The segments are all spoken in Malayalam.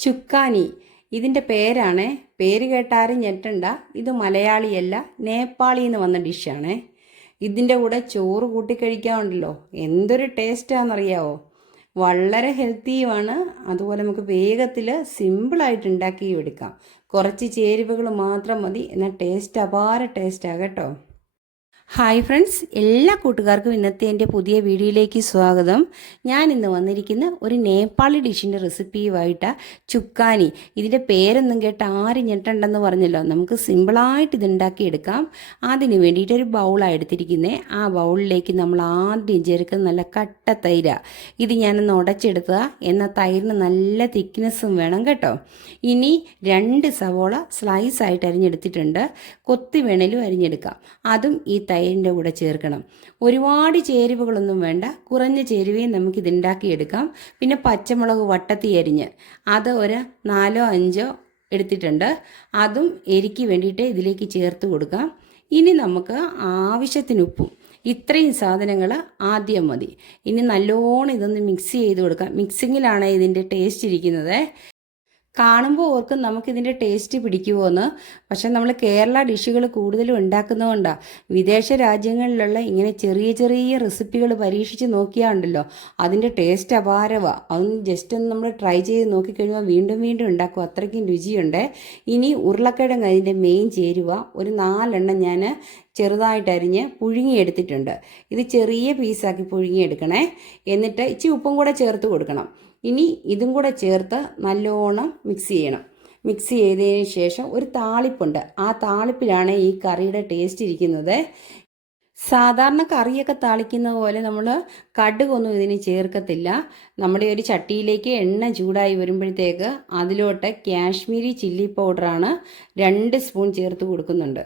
ചുക്കാനി. ഇതിന്റെ പേരാണ്. പേര് കേട്ടാരും ഞെട്ടണ്ട. ഇത് മലയാളിയല്ല നേപ്പാളി എന്ന് വന്ന ഡിഷാണ് ഇതിന്റെ കൂടെ ചോറ് കൂട്ടി കഴിക്കാറുണ്ടല്ലോ. എന്തൊരു ടേസ്റ്റാണെന്നറിയാവോ വളരെ ഹെൽത്തിയുമാണ് അതുപോലെ നമുക്ക് വേഗത്തിൽ സിമ്പിളായിട്ട് ഉണ്ടാക്കി എടുക്കാം. കുറച്ച് ചേരുവകൾ മാത്രം മതി. എന്നാൽ ടേസ്റ്റ് അപാര ടേസ്റ്റാണ് കേട്ടോ. ഹായ് ഫ്രണ്ട്സ് എല്ലാ കൂട്ടുകാർക്കും ഇന്നത്തെ എന്റെ പുതിയ വീഡിയോയിലേക്ക് സ്വാഗതം. ഞാൻ ഇന്ന് വന്നിരിക്കുന്ന ഒരു നേപ്പാളി ഡിഷിന്റെ റെസിപ്പിയുമായിട്ടാണ് ചുക്കാനി. ഇതിന്റെ പേരൊന്നും കേട്ട് ആരും ഞെട്ടണ്ടെന്ന് പറഞ്ഞല്ലോ. നമുക്ക് സിമ്പിളായിട്ട് ഇത് ഉണ്ടാക്കിയെടുക്കാം അതിന് വേണ്ടിയിട്ട് ഒരു ബൗളാണ് എടുത്തിരിക്കുന്നത് ആ ബൗളിലേക്ക് നമ്മൾ ആദ്യം ചേർക്കുന്ന നല്ല കട്ട തൈര. ഇത് ഞാനൊന്ന് ഉടച്ചെടുത്തുക എന്നാൽ തൈരിന് നല്ല തിക്നെസ്സും വേണം കേട്ടോ. ഇനി രണ്ട് സവോള സ്ലൈസ് ആയിട്ട് അരിഞ്ഞെടുത്തിട്ടുണ്ട്. കൊത്തി വേണേലും അരിഞ്ഞെടുക്കാം. അതും ഈ തൈരിന്റെ കൂടെ ചേർക്കണം. ഒരുപാട് ചേരുവകളൊന്നും വേണ്ട. കുറഞ്ഞ ചേരുവയും നമുക്ക് ഇത് ഉണ്ടാക്കിയെടുക്കാം. പിന്നെ പച്ചമുളക് വട്ടത്തി അരിഞ്ഞ് അത് ഒരു നാലോ അഞ്ചോ എടുത്തിട്ടുണ്ട്. അതും എരിക്ക് വേണ്ടിയിട്ട് ഇതിലേക്ക് ചേർത്ത് കൊടുക്കാം. ഇനി നമുക്ക് ആവശ്യത്തിന് ഉപ്പും ഇത്രയും സാധനങ്ങൾ ആദ്യം മതി. ഇനി നല്ലോണം ഇതൊന്ന് മിക്സ് ചെയ്ത് കൊടുക്കാം. മിക്സിങ്ങിലാണ് ഇതിന്റെ ടേസ്റ്റ് ഇരിക്കുന്നത്. കാണുമ്പോൾ ഓർക്കും നമുക്കിതിന്റെ ടേസ്റ്റ് പിടിക്കുമോ എന്ന് പക്ഷെ നമ്മൾ കേരള ഡിഷുകൾ കൂടുതലും ഉണ്ടാക്കുന്നതുകൊണ്ടാണ് വിദേശ രാജ്യങ്ങളിലുള്ള ഇങ്ങനെ ചെറിയ ചെറിയ റെസിപ്പികൾ പരീക്ഷിച്ച് നോക്കിയാണ്ടല്ലോ. അതിന്റെ ടേസ്റ്റ് അപാരമാണ് അതൊന്ന് ജസ്റ്റ് ഒന്ന് നമ്മൾ ട്രൈ ചെയ്ത് നോക്കിക്കഴിയുമ്പോൾ വീണ്ടും വീണ്ടും ഉണ്ടാക്കും. അത്രയ്ക്കും രുചിയുണ്ട്. ഇനി ഉരുളക്കിഴങ്ങ് അതിന്റെ മെയിൻ ചേരുവ. ഒരു നാലെണ്ണം ഞാൻ ചെറുതായിട്ട് അരിഞ്ഞ് പുഴുങ്ങിയെടുത്തിട്ടുണ്ട്. ഇത് ചെറിയ പീസാക്കി പുഴുങ്ങിയെടുക്കണേ. എന്നിട്ട് ഇച്ചിരി ഉപ്പും കൂടെ ചേർത്ത് കൊടുക്കണം. ഇനി ഇതും കൂടെ ചേർത്ത് നല്ലോണം മിക്സ് ചെയ്യണം. മിക്സ് ചെയ്തതിന് ശേഷം ഒരു താളിപ്പുണ്ട്. ആ താളിപ്പിലാണ് ഈ കറിയുടെ ടേസ്റ്റ് ഇരിക്കുന്നത്. സാധാരണ കറിയൊക്കെ താളിക്കുന്ന പോലെ നമ്മൾ കടുകൊന്നും ഇതിന് ചേർക്കത്തില്ല. നമ്മുടെ ഒരു ചട്ടിയിലേക്ക് എണ്ണ ചൂടായി വരുമ്പോഴത്തേക്ക് അതിലോട്ട് കാശ്മീരി ചില്ലി പൗഡറാണ് രണ്ട് സ്പൂൺ ചേർത്ത് കൊടുക്കുന്നുണ്ട്.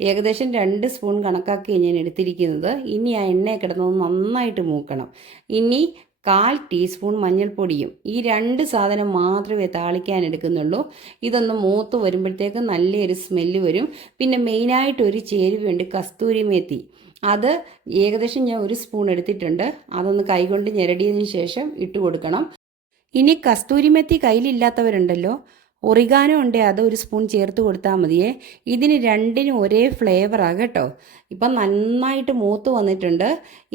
ഏകദേശം രണ്ട് സ്പൂൺ കണക്കാക്കി ഞാൻ എടുത്തിരിക്കുന്നത്. ഇനി ആ എണ്ണ കിടന്നത് നന്നായിട്ട് മൂക്കണം. ഇനി കാൽ ടീസ്പൂൺ മഞ്ഞൾപ്പൊടിയും ഈ രണ്ട് സാധനം മാത്രമേ താളിക്കാൻ എടുക്കുന്നുള്ളൂ. ഇതൊന്ന് മൂത്ത് വരുമ്പോഴത്തേക്ക് നല്ലൊരു സ്മെല്ല് വരും. പിന്നെ മെയിനായിട്ട് ഒരു ചേരുവയുണ്ട് കസ്തൂരി മേത്തി. അത് ഏകദേശം ഞാൻ ഒരു സ്പൂൺ എടുത്തിട്ടുണ്ട്. അതൊന്ന് കൈകൊണ്ട് ഞെരടിയതിന് ശേഷം ഇട്ട് കൊടുക്കണം. ഇനി കസ്തൂരി മെത്തി കയ്യിലില്ലാത്തവരുണ്ടല്ലോ ഒറിഗാനോ ഉണ്ട് അത് ഒരു സ്പൂൺ ചേർത്ത് കൊടുത്താൽ മതിയേ. ഇതിന് രണ്ടിനും ഒരേ ഫ്ലേവറാണ് കേട്ടോ. ഇപ്പം നന്നായിട്ട് മൂത്ത് വന്നിട്ടുണ്ട്.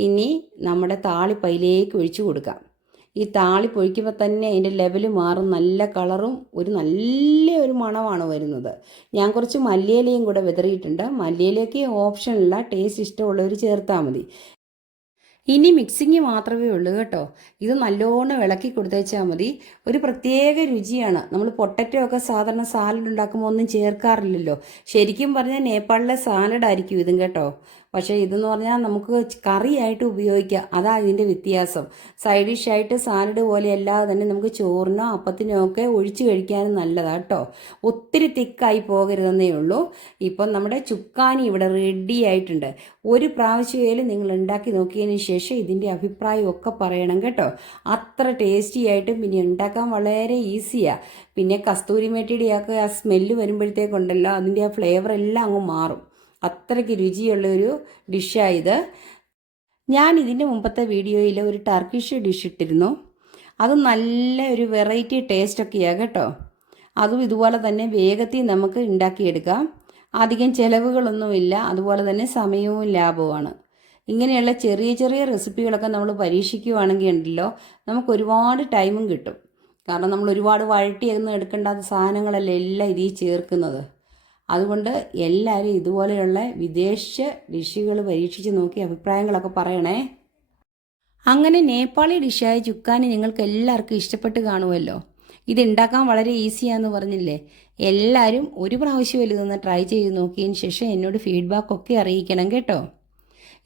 ഇനി നമ്മുടെ താളിപ്പയിലേക്ക് ഒഴിച്ചു കൊടുക്കാം. ഈ താളി പൊഴിക്കുമ്പോൾ തന്നെ അതിന്റെ ലെവൽ മാറും. നല്ല കളറും ഒരു നല്ല ഒരു മണമാണ് വരുന്നത്. ഞാൻ കുറച്ച് മല്ലിയിലയും കൂടെ വിതറിയിട്ടുണ്ട്. മല്ലിയിലയൊക്കെ ഓപ്ഷനില്ല ടേസ്റ്റ് ഇഷ്ടമുള്ളവർ ചേർത്താൽ മതി. ഇനി മിക്സിങ് മാത്രമേ ഉള്ളൂ കേട്ടോ. ഇത് നല്ലോണം ഇളക്കി കൊടുത്തേച്ചാൽ മതി. ഒരു പ്രത്യേക രുചിയാണ്. നമ്മൾ പൊട്ടറ്റോ ഒക്കെ സാധാരണ സാലഡ് ഉണ്ടാക്കുമ്പോൾ ഒന്നും ചേർക്കാറില്ലല്ലോ. ശരിക്കും പറഞ്ഞാൽ നേപ്പാളിലെ സാലഡ് ആയിരിക്കും ഇതും കേട്ടോ. പക്ഷേ ഇതെന്ന് പറഞ്ഞാൽ നമുക്ക് കറിയായിട്ട് ഉപയോഗിക്കാം. അതാ ഇതിന്റെ വ്യത്യാസം. സൈഡ് ഡിഷായിട്ട് സാലഡ് പോലെ അല്ലാതെ തന്നെ നമുക്ക് ചോറിനോ അപ്പത്തിനോ ഒക്കെ ഒഴിച്ച് കഴിക്കാനും നല്ലതാണ് കേട്ടോ ഒത്തിരി തിക്കായി പോകരുതെന്നേ ഉള്ളൂ. ഇപ്പം നമ്മുടെ ചുക്കാനി ഇവിടെ റെഡി ആയിട്ടുണ്ട്. ഒരു പ്രാവശ്യമേലും നിങ്ങൾ ഉണ്ടാക്കി നോക്കിയതിന് ശേഷം ഇതിന്റെ അഭിപ്രായം ഒക്കെ പറയണം കേട്ടോ. അത്ര ടേസ്റ്റി ആയിട്ടും പിന്നെ ഉണ്ടാക്കാൻ വളരെ ഈസിയാണ് പിന്നെ കസ്തൂരി മേട്ടിയുടെ ആ സ്മെല്ല് വരുമ്പോഴത്തേക്കുണ്ടല്ലോ അതിന്റെ ആ ഫ്ലേവർ എല്ലാം അങ്ങ് മാറും. അത്രയ്ക്ക് രുചിയുള്ള ഒരു ഡിഷായത്. ഞാൻ ഇതിന്റെ മുമ്പത്തെ വീഡിയോയിൽ ഒരു ടർക്കിഷ് ഡിഷ് ഇട്ടിരുന്നു. അത് നല്ല ഒരു വെറൈറ്റി ടേസ്റ്റൊക്കെയാണ് കേട്ടോ. അതും ഇതുപോലെ തന്നെ വേഗത്തിൽ നമുക്ക് ഉണ്ടാക്കിയെടുക്കാം. അധികം ചിലവുകളൊന്നുമില്ല. അതുപോലെ തന്നെ സമയവും ലാഭവുമാണ്. ഇങ്ങനെയുള്ള ചെറിയ ചെറിയ റെസിപ്പികളൊക്കെ നമ്മൾ പരീക്ഷിക്കുകയാണെങ്കിൽ ഉണ്ടല്ലോ നമുക്ക് ഒരുപാട് ടൈമും കിട്ടും. കാരണം നമ്മൾ ഒരുപാട് വഴട്ടിയൊന്നും എടുക്കേണ്ടാത്ത സാധനങ്ങളല്ല എല്ലാം ഇതിൽ ചേർക്കുന്നത്. അതുകൊണ്ട് എല്ലാവരും ഇതുപോലെയുള്ള വിദേശ ഡിഷുകൾ പരീക്ഷിച്ച് നോക്കി അഭിപ്രായങ്ങളൊക്കെ പറയണേ. അങ്ങനെ നേപ്പാളി ഡിഷായ ചുക്കാനി നിങ്ങൾക്ക് എല്ലാവർക്കും ഇഷ്ടപ്പെട്ട് കാണുമല്ലോ. ഇത് ഉണ്ടാക്കാൻ വളരെ ഈസിയാന്ന് പറഞ്ഞില്ലേ? എല്ലാവരും ഒരു പ്രാവശ്യം വലുതെന്ന് ട്രൈ ചെയ്ത് നോക്കിയതിന് ശേഷം എന്നോട് ഫീഡ്ബാക്ക് ഒക്കെ അറിയിക്കണം കേട്ടോ.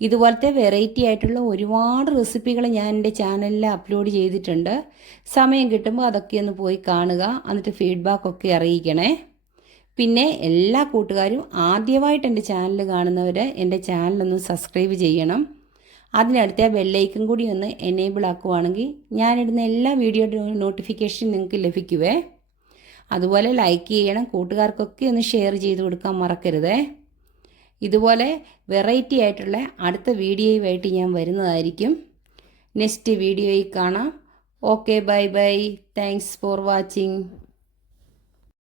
ഇതുപോലത്തെ വെറൈറ്റി ആയിട്ടുള്ള ഒരുപാട് റെസിപ്പികൾ ഞാൻ എന്റെ ചാനലിൽ അപ്ലോഡ് ചെയ്തിട്ടുണ്ട്. സമയം കിട്ടുമ്പോൾ അതൊക്കെ ഒന്ന് പോയി കാണുക എന്നിട്ട് ഫീഡ്ബാക്ക് ഒക്കെ അറിയിക്കണേ. പിന്നെ എല്ലാ കൂട്ടുകാരും ആദ്യമായിട്ട് എന്റെ ചാനൽ കാണുന്നവർ എന്റെ ചാനലൊന്ന് സബ്സ്ക്രൈബ് ചെയ്യണം. അതിനടുത്ത ബെല്ലൈക്കും കൂടി ഒന്ന് എനേബിൾ ആക്കുവാണെങ്കിൽ ഞാനിടുന്ന എല്ലാ വീഡിയോ നോട്ടിഫിക്കേഷൻ നിങ്ങൾക്ക് ലഭിക്കുവേ. അതുപോലെ ലൈക്ക് ചെയ്യണം. കൂട്ടുകാർക്കൊക്കെ ഒന്ന് ഷെയർ ചെയ്ത് കൊടുക്കാൻ മറക്കരുതേ. ഇതുപോലെ വെറൈറ്റി ആയിട്ടുള്ള അടുത്ത വീഡിയോയുമായിട്ട് ഞാൻ വരുന്നതായിരിക്കും. നെക്സ്റ്റ് വീഡിയോയിൽ കാണാം. Okay bye bye thanks for watching